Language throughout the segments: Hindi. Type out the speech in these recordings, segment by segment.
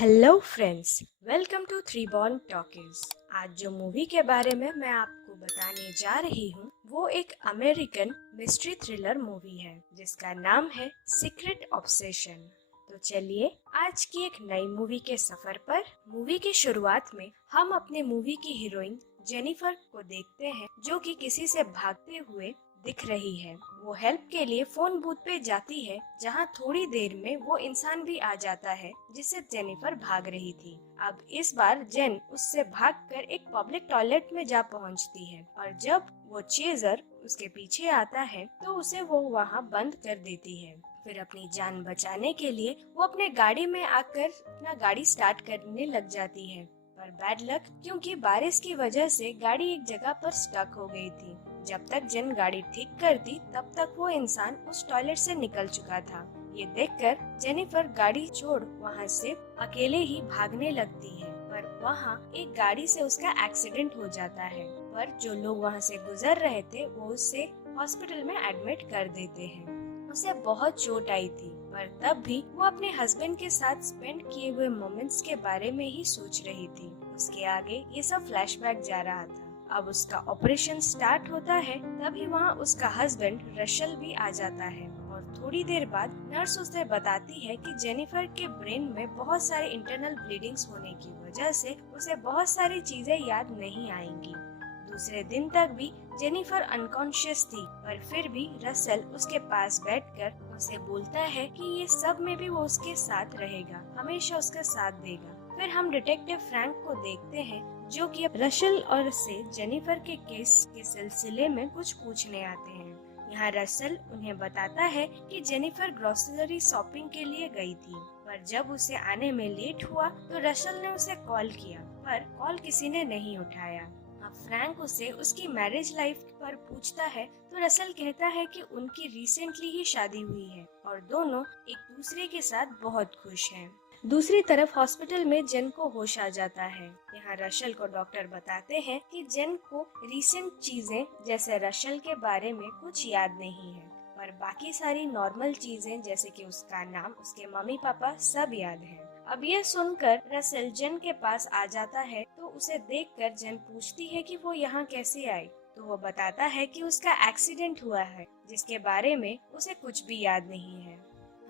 Hello friends, welcome to three born talkies. आज जो मूवी के बारे में मैं आपको बताने जा रही हूँ वो एक अमेरिकन मिस्ट्री थ्रिलर मूवी है जिसका नाम है सीक्रेट ऑब्सेशन। तो चलिए आज की एक नई मूवी के सफर पर। मूवी की शुरुआत में हम अपने मूवी की हीरोइन जेनिफर को देखते हैं जो कि किसी से भागते हुए दिख रही है। वो हेल्प के लिए फोन बूथ पे जाती है जहाँ थोड़ी देर में वो इंसान भी आ जाता है जिससे जेनिफर भाग रही थी। अब इस बार जेन उससे भागकर एक पब्लिक टॉयलेट में जा पहुँचती है और जब वो चेजर उसके पीछे आता है तो उसे वो वहाँ बंद कर देती है। फिर अपनी जान बचाने के लिए वो अपने गाड़ी में आकर अपना गाड़ी स्टार्ट करने लग जाती है, पर बैड लक क्योंकि बारिश की वजह से गाड़ी एक जगह पर स्टक हो गई थी। जब तक जेन गाड़ी ठीक करती तब तक वो इंसान उस टॉयलेट से निकल चुका था। ये देखकर जेनिफर गाड़ी छोड़ वहाँ से अकेले ही भागने लगती है, पर वहाँ एक गाड़ी से उसका एक्सीडेंट हो जाता है। पर जो लोग वहाँ से गुजर रहे थे वो उसे हॉस्पिटल में एडमिट कर देते हैं। उसे बहुत चोट आई थी, पर तब भी वो अपने हस्बैंड के साथ स्पेंड किए हुए मोमेंट्स के बारे में ही सोच रही थी। उसके आगे ये सब फ्लैशबैक जा रहा था। अब उसका ऑपरेशन स्टार्ट होता है, तभी वहाँ उसका हस्बैंड रशल भी आ जाता है और थोड़ी देर बाद नर्स उसे बताती है कि जेनिफर के ब्रेन में बहुत सारे इंटरनल ब्लीडिंग्स होने की वजह से उसे बहुत सारी चीजें याद नहीं आएंगी। दूसरे दिन तक भी जेनिफर अनकॉन्शियस थी, पर फिर भी रसल उसके पास बैठकर उसे बोलता है कि ये सब में भी वो उसके साथ रहेगा, हमेशा उसका साथ देगा। फिर हम डिटेक्टिव फ्रैंक को देखते हैं जो कि रशल और से जेनिफर के केस के सिलसिले में कुछ पूछने आते हैं। यहाँ रसल उन्हें बताता है कि जेनिफर ग्रोसरी शॉपिंग के लिए गई थी, पर जब उसे आने में लेट हुआ तो रशल ने उसे कॉल किया, पर कॉल किसी ने नहीं उठाया। अब फ्रैंक उसे उसकी मैरिज लाइफ पर पूछता है तो रसल कहता है कि उनकी रिसेंटली ही शादी हुई है और दोनों एक दूसरे के साथ बहुत खुश हैं। दूसरी तरफ हॉस्पिटल में जेन को होश आ जाता है। यहाँ रशल को डॉक्टर बताते हैं कि जेन को रिसेंट चीजें जैसे रशल के बारे में कुछ याद नहीं है, पर बाकी सारी नॉर्मल चीजें जैसे कि उसका नाम, उसके मम्मी पापा सब याद है। अब ये सुनकर रसल जेन के पास आ जाता है तो उसे देखकर जेन पूछती है कि वो यहाँ कैसे आई, तो वो बताता है कि उसका एक्सीडेंट हुआ है जिसके बारे में उसे कुछ भी याद नहीं है।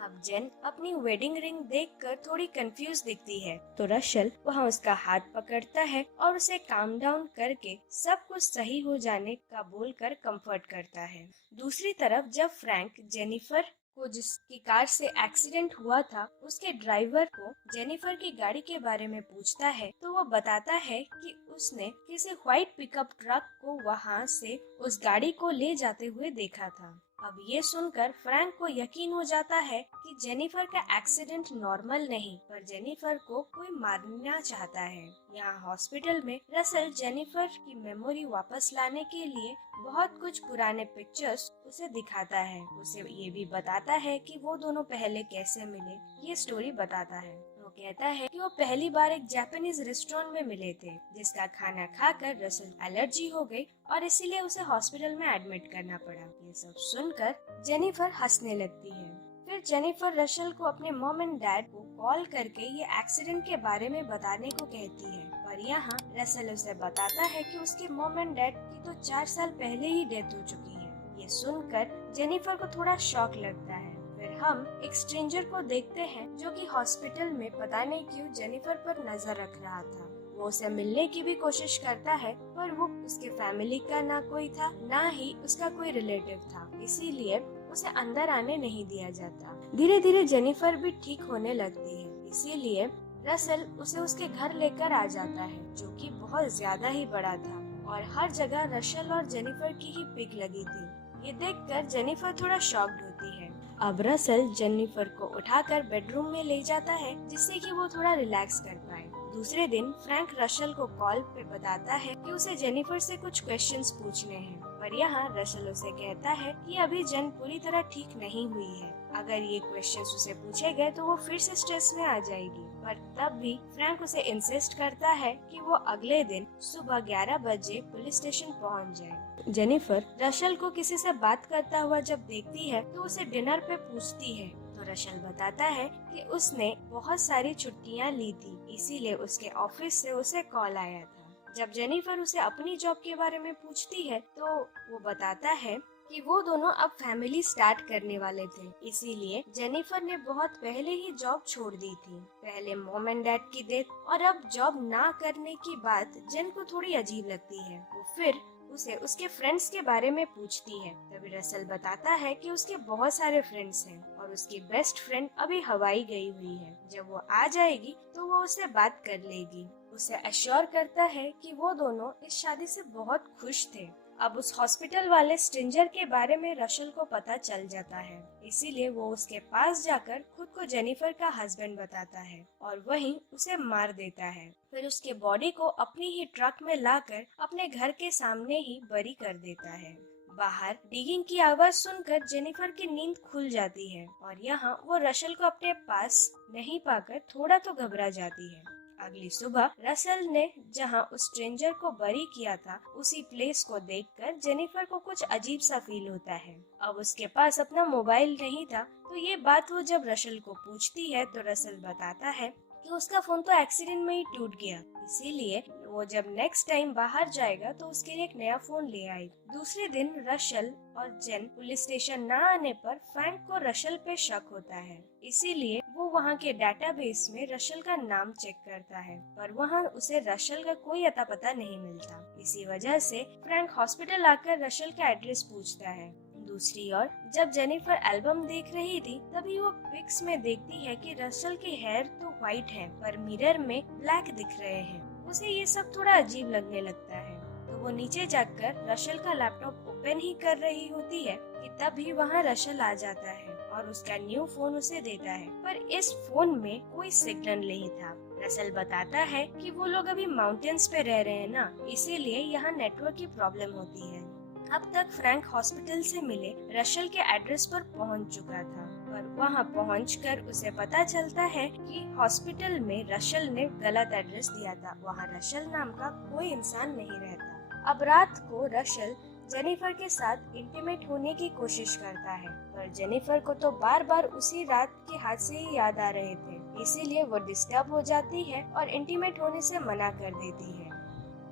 अब जेन अपनी वेडिंग रिंग देखकर थोड़ी कंफ्यूज दिखती है तो रशल वहाँ उसका हाथ पकड़ता है और उसे काम डाउन करके सब कुछ सही हो जाने का बोलकर कंफर्ट करता है। दूसरी तरफ जब फ्रैंक जेनिफर को जिसकी कार से एक्सीडेंट हुआ था उसके ड्राइवर को जेनिफर की गाड़ी के बारे में पूछता है तो वो बताता है कि उसने किसी व्हाइट पिकअप ट्रक को वहाँ से उस गाड़ी को ले जाते हुए देखा था। अब ये सुनकर फ्रैंक को यकीन हो जाता है कि जेनिफर का एक्सीडेंट नॉर्मल नहीं, पर जेनिफर को कोई मारना चाहता है। यहाँ हॉस्पिटल में रसल जेनिफर की मेमोरी वापस लाने के लिए बहुत कुछ पुराने पिक्चर्स उसे दिखाता है। उसे ये भी बताता है कि वो दोनों पहले कैसे मिले, ये स्टोरी बताता है। वो कहता है कि वो पहली बार एक जापानीज रेस्टोरेंट में मिले थे जिसका खाना खाकर रसल एलर्जी हो गई और इसीलिए उसे हॉस्पिटल में एडमिट करना पड़ा। ये सब सुनकर जेनिफर हंसने लगती है। फिर जेनिफर रशल को अपने मॉम एंड डैड को कॉल करके ये एक्सीडेंट के बारे में बताने को कहती है, पर यहाँ रशल उसे बताता है कि उसके मॉम एंड डैड की तो 4 साल पहले ही डेथ हो चुकी है। ये सुनकर जेनिफर को थोड़ा शॉक लगता है। फिर हम एक स्ट्रेंजर को देखते हैं जो कि हॉस्पिटल में पता नहीं क्यों जेनिफर पर नजर रख रहा था। वो उसे मिलने की भी कोशिश करता है, पर वो उसके फैमिली का ना कोई था ना ही उसका कोई रिलेटिव था, इसीलिए उसे अंदर आने नहीं दिया जाता। धीरे धीरे जेनिफर भी ठीक होने लगती है, इसीलिए रसल उसे उसके घर लेकर आ जाता है जो कि बहुत ज्यादा ही बड़ा था और हर जगह रशल और जेनिफर की ही पिक लगी थी। ये देखकर जेनिफर थोड़ा शॉक्ड होती है। अब रसल जेनिफर को उठाकर बेडरूम में ले जाता है जिससे कि वो थोड़ा रिलैक्स कर पाए। दूसरे दिन फ्रैंक रशल को कॉल पे बताता है कि उसे जेनिफर से कुछ क्वेश्चंस पूछने हैं, पर यहाँ रशल उसे कहता है कि अभी जेन पूरी तरह ठीक नहीं हुई है, अगर ये क्वेश्चंस उसे पूछे गए तो वो फिर से स्ट्रेस में आ जाएगी। पर तब भी फ्रैंक उसे इंसिस्ट करता है कि वो अगले दिन सुबह 11 बजे पुलिस स्टेशन पहुंच जाए। जेनिफर रशल को किसी से बात करता हुआ जब देखती है तो उसे डिनर पे पूछती है, तो रशल बताता है कि उसने बहुत सारी छुट्टियां ली थी, इसीलिए उसके ऑफिस से उसे कॉल आया था। जब जेनिफर उसे अपनी जॉब के बारे में पूछती है तो वो बताता है कि वो दोनों अब फैमिली स्टार्ट करने वाले थे, इसीलिए जेनिफर ने बहुत पहले ही जॉब छोड़ दी थी। पहले मॉम एंड डैड की डेथ और अब जॉब ना करने की बात जेन को थोड़ी अजीब लगती है। वो फिर उसे उसके फ्रेंड्स के बारे में पूछती है। तभी रसल बताता है कि उसके बहुत सारे फ्रेंड्स हैं और उसकी बेस्ट फ्रेंड अभी हवाई गई हुई है। जब वो आ जाएगी तो वो उससे बात कर लेगी। उसे अश्योर करता है कि वो दोनों इस शादी से बहुत खुश थे। अब उस हॉस्पिटल वाले स्ट्रेंजर के बारे में रशल को पता चल जाता है, इसीलिए वो उसके पास जाकर खुद को जेनिफर का हस्बैंड बताता है और वहीं उसे मार देता है। फिर उसके बॉडी को अपनी ही ट्रक में लाकर अपने घर के सामने ही बरी कर देता है। बाहर डिगिंग की आवाज सुनकर जेनिफर की नींद खुल जाती है और यहाँ वो रशल को अपने पास नहीं पाकर थोड़ा तो घबरा जाती है। अगली सुबह रसल ने जहां उस स्ट्रेंजर को बरी किया था, उसी प्लेस को देखकर जेनिफर को कुछ अजीब सा फील होता है। अब उसके पास अपना मोबाइल नहीं था, तो ये बात वो जब रसल को पूछती है तो रसल बताता है कि उसका फोन तो एक्सीडेंट में ही टूट गया, इसीलिए वो जब नेक्स्ट टाइम बाहर जाएगा तो उसके लिए एक नया फोन ले आएगी। दूसरे दिन रशल और जेन पुलिस स्टेशन न आने पर फ्रैंक को रशल पे शक होता है, इसीलिए वो वहाँ के डेटाबेस में रशल का नाम चेक करता है, पर वहाँ उसे रशल का कोई अता पता नहीं मिलता। इसी वजह से फ्रैंक हॉस्पिटल आकर रशल का एड्रेस पूछता है। दूसरी ओर जब जेनिफर एल्बम देख रही थी तभी वो पिक्स में देखती है कि रशल के हेयर तो व्हाइट है पर मिरर में ब्लैक दिख रहे हैं। उसे ये सब थोड़ा अजीब लगने लगता है, तो वो नीचे जाकर रशल का लैपटॉप ओपन ही कर रही होती है कि तभी वहाँ रशल आ जाता है और उसका न्यू फोन उसे देता है, पर इस फोन में कोई सिग्नल नहीं था। रशल बताता है कि वो लोग अभी माउंटेन्स पे रह रहे हैं ना, इसीलिए यहाँ नेटवर्क की प्रॉब्लम होती है। अब तक फ्रैंक हॉस्पिटल से मिले रशल के एड्रेस पर पहुंच चुका था, पर वहां पहुंचकर उसे पता चलता है कि हॉस्पिटल में रशल ने गलत एड्रेस दिया था। वहां रशल नाम का कोई इंसान नहीं रहता। अब रात को रशल जेनिफर के साथ इंटीमेट होने की कोशिश करता है, पर जेनिफर को तो बार बार उसी रात के हादसे ही याद आ रहे थे, इसीलिए वो डिस्टर्ब हो जाती है और इंटीमेट होने से मना कर देती है।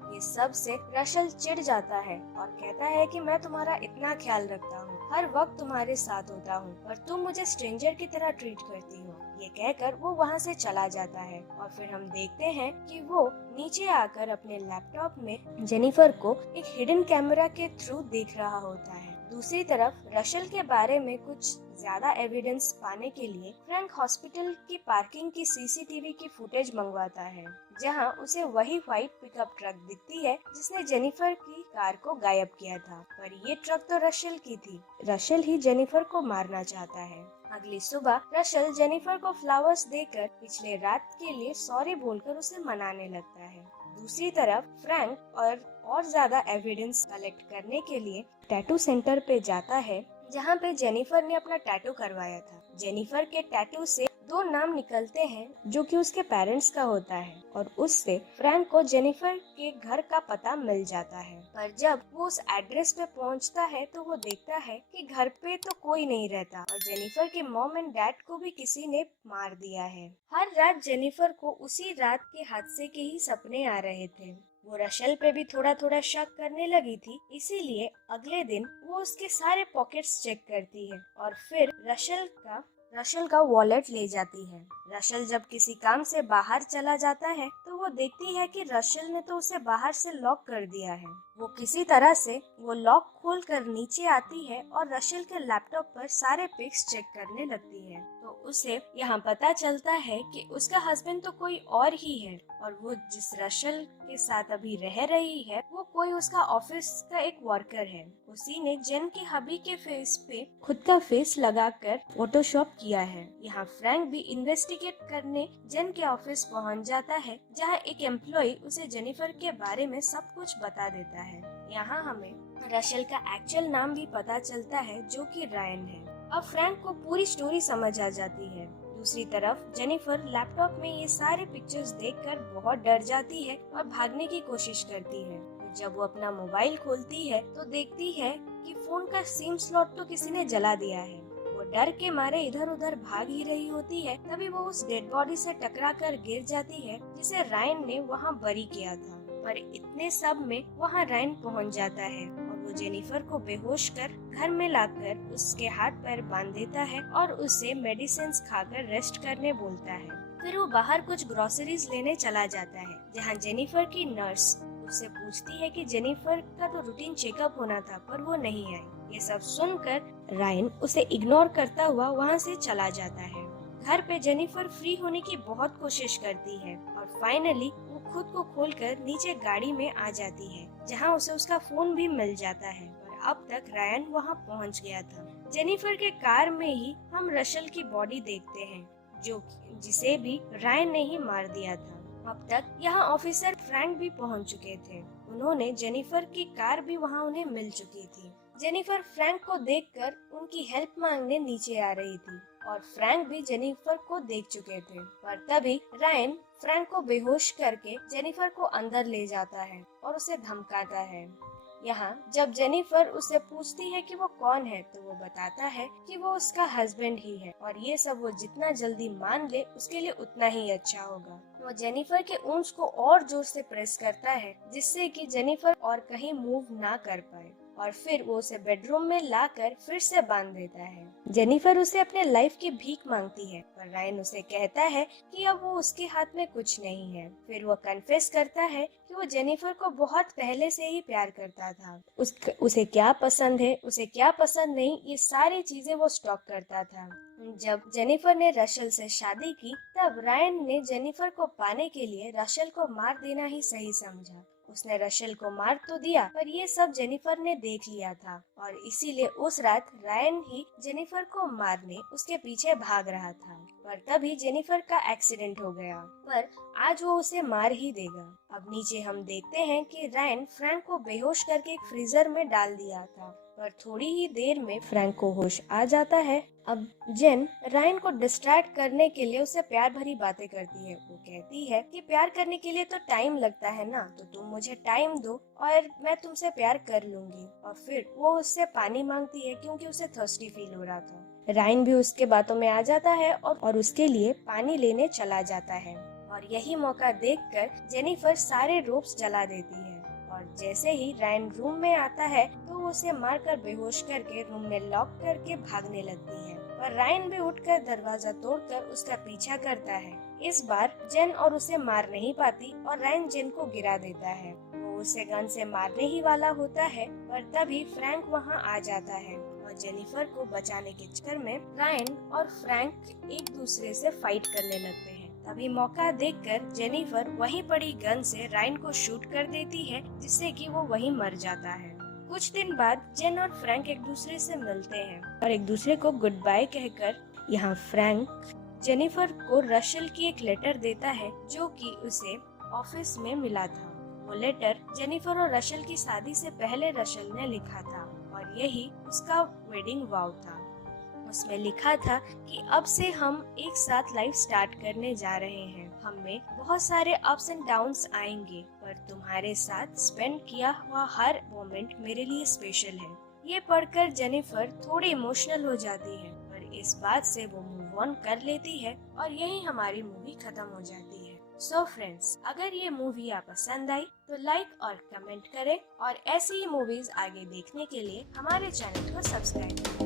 ये सब से रशल चिढ़ जाता है और कहता है कि मैं तुम्हारा इतना ख्याल रखता हूँ, हर वक्त तुम्हारे साथ होता हूँ, पर तुम मुझे स्ट्रेंजर की तरह ट्रीट करती हो। ये कहकर वो वहाँ से चला जाता है और फिर हम देखते हैं कि वो नीचे आकर अपने लैपटॉप में जेनिफर को एक हिडन कैमरा के थ्रू देख रहा होता है। दूसरी तरफ रशल के बारे में कुछ ज्यादा एविडेंस पाने के लिए फ्रैंक हॉस्पिटल की पार्किंग की सीसीटीवी की फुटेज मंगवाता है, जहां उसे वही व्हाइट पिकअप ट्रक दिखती है जिसने जेनिफर की कार को गायब किया था, पर ये ट्रक तो रशल की थी। रशल ही जेनिफर को मारना चाहता है। अगली सुबह रशल जेनिफर को फ्लावर्स देकर पिछले रात के लिए सॉरी बोलकर उसे मनाने लगता है। दूसरी तरफ फ्रैंक और ज्यादा एविडेंस कलेक्ट करने के लिए टैटू सेंटर पे जाता है, जहाँ पे जेनिफर ने अपना टैटू करवाया था। जेनिफर के टैटू से 2 नाम निकलते हैं जो कि उसके पेरेंट्स का होता है और उससे फ्रैंक को जेनिफर के घर का पता मिल जाता है। पर जब वो उस एड्रेस पे पहुंचता है तो वो देखता है कि घर पे तो कोई नहीं रहता और जेनिफर के मॉम एंड डैड को भी किसी ने मार दिया है। हर रात जेनिफर को उसी रात के हादसे के ही सपने आ रहे थे। वो रशल पे भी थोड़ा थोड़ा शक करने लगी थी, इसीलिए अगले दिन वो उसके सारे पॉकेट्स चेक करती है और फिर रशल का वॉलेट ले जाती है। रशल जब किसी काम से बाहर चला जाता है तो वो देखती है कि रशल ने तो उसे बाहर से लॉक कर दिया है। वो किसी तरह से वो लॉक खोलकर नीचे आती है और रशल के लैपटॉप पर सारे पिक्स चेक करने लगती है, तो उसे यहाँ पता चलता है कि उसका हस्बैंड तो कोई और ही है और वो जिस रशल के साथ अभी रह रही है वो कोई उसका ऑफिस का एक वर्कर है। उसी ने जेन के हबी के फेस पे खुद का फेस लगाकर फोटोशॉप किया है। यहाँ फ्रैंक भी इन्वेस्टिगेट करने जेन के ऑफिस पहुँच जाता है, जहाँ एक एम्प्लॉय उसे जेनिफर के बारे में सब कुछ बता देता है। यहाँ हमें रशल का एक्चुअल नाम भी पता चलता है जो कि रायन है। अब फ्रैंक को पूरी स्टोरी समझ आ जाती है। दूसरी तरफ जेनिफर लैपटॉप में ये सारे पिक्चर्स देखकर बहुत डर जाती है और भागने की कोशिश करती है। जब वो अपना मोबाइल खोलती है तो देखती है कि फोन का सिम स्लॉट तो किसी ने जला दिया है। वो डर के मारे इधर उधर भाग ही रही होती है, तभी वो उस डेड बॉडी से टकराकर गिर जाती है जिसे रायन ने वहाँ बरी किया था। पर इतने सब में वहाँ रायन पहुँच जाता है और वो जेनिफर को बेहोश कर घर में लाकर उसके हाथ पैर बांध देता है और उसे मेडिसिन खाकर रेस्ट करने बोलता है। फिर वो बाहर कुछ ग्रोसरीज लेने चला जाता है, जहाँ जेनिफर की नर्स उससे पूछती है कि जेनिफर का तो रूटीन चेकअप होना था पर वो नहीं आई। ये सब सुनकर रायन उसे इग्नोर करता हुआ वहाँ से चला जाता है। घर पे जेनिफर फ्री होने की बहुत कोशिश करती है और फाइनली वो खुद को खोलकर नीचे गाड़ी में आ जाती है, जहाँ उसे उसका फोन भी मिल जाता है। पर अब तक रायन वहाँ पहुँच गया था। जेनिफर के कार में ही हम रशल की बॉडी देखते हैं, जिसे भी रायन ने ही मार दिया था। अब तक यहाँ ऑफिसर फ्रैंक भी पहुँच चुके थे। उन्होंने जेनिफर की कार भी वहाँ उन्हें मिल चुकी थी। जेनिफर फ्रैंक को देखकर उनकी हेल्प मांगने नीचे आ रही थी और फ्रैंक भी जेनिफर को देख चुके थे। पर तभी रायन फ्रैंक को बेहोश करके जेनिफर को अंदर ले जाता है और उसे धमकाता है। यहाँ जब जेनिफर उससे पूछती है कि वो कौन है, तो वो बताता है कि वो उसका हस्बैंड ही है और ये सब वो जितना जल्दी मान ले उसके लिए उतना ही अच्छा होगा। वो जेनिफर के ऊँच को और जोर से प्रेस करता है, जिससे कि जेनिफर और कहीं मूव ना कर पाए और फिर वो उसे बेडरूम में लाकर फिर से बांध देता है। जेनिफर उसे अपने लाइफ की भीख मांगती है, पर रायन उसे कहता है कि अब वो उसके हाथ में कुछ नहीं है। फिर वो कन्फेस करता है कि वो जेनिफर को बहुत पहले से ही प्यार करता था। उसे क्या पसंद है, उसे क्या पसंद नहीं, ये सारी चीजें वो स्टॉक करता था। जब जेनिफर ने रशल से शादी की, तब रायन ने जेनिफर को पाने के लिए रशल को मार देना ही सही समझा। उसने रशल को मार तो दिया, पर ये सब जेनिफर ने देख लिया था और इसीलिए उस रात रायन ही जेनिफर को मारने उसके पीछे भाग रहा था। पर तभी जेनिफर का एक्सीडेंट हो गया, पर आज वो उसे मार ही देगा। अब नीचे हम देखते हैं कि रायन फ्रैंक को बेहोश करके एक फ्रीजर में डाल दिया था, पर थोड़ी ही देर में फ्रैंक को होश आ जाता है। अब जेन रायन को डिस्ट्रैक्ट करने के लिए उससे प्यार भरी बातें करती है। वो कहती है कि प्यार करने के लिए तो टाइम लगता है ना, तो तुम मुझे टाइम दो और मैं तुमसे प्यार कर लूंगी। और फिर वो उससे पानी मांगती है क्योंकि उसे थर्स्टी फील हो रहा था। रायन भी उसके बातों में आ जाता है और उसके लिए पानी लेने चला जाता है और यही मौका देखकर जेनिफर सारे रोप्स जला देती है और जैसे ही रायन रूम में आता है तो वो उसे मारकर बेहोश करके रूम में लॉक करके भागने लगती है। पर रायन भी उठकर दरवाजा तोड़कर उसका पीछा करता है। इस बार जेन और उसे मार नहीं पाती और रायन जेन को गिरा देता है। वो उसे गन से मारने ही वाला होता है, पर तभी फ्रैंक वहाँ आ जाता है और जेनिफर को बचाने के चक्कर में रायन और फ्रैंक एक दूसरे से फाइट करने लगते हैं। तभी मौका देखकर जेनिफर वहीं पड़ी गन से रायन को शूट कर देती है, जिससे कि वो वहीं मर जाता है। कुछ दिन बाद जेन और फ्रैंक एक दूसरे से मिलते हैं और एक दूसरे को गुड बाय कहकर यहाँ फ्रैंक जेनिफर को रशल की एक लेटर देता है जो कि उसे ऑफिस में मिला था। वो लेटर जेनिफर और रशल की शादी से पहले रशल ने लिखा था और यही उसका वेडिंग वाव था। उसमें लिखा था कि अब से हम एक साथ लाइफ स्टार्ट करने जा रहे हैं। हमें बहुत सारे अप्स एंड डाउन्स आएंगे, पर तुम्हारे साथ स्पेंड किया हुआ हर मोमेंट मेरे लिए स्पेशल है। ये पढ़कर जेनिफर थोड़ी इमोशनल हो जाती है, पर इस बात से वो मूव ऑन कर लेती है और यही हमारी मूवी खत्म हो जाती है। सो फ्रेंड्स, अगर ये मूवी आप पसंद आई तो लाइक और कमेंट करें और ऐसी ही मूवीज आगे देखने के लिए हमारे चैनल को सब्सक्राइब करें।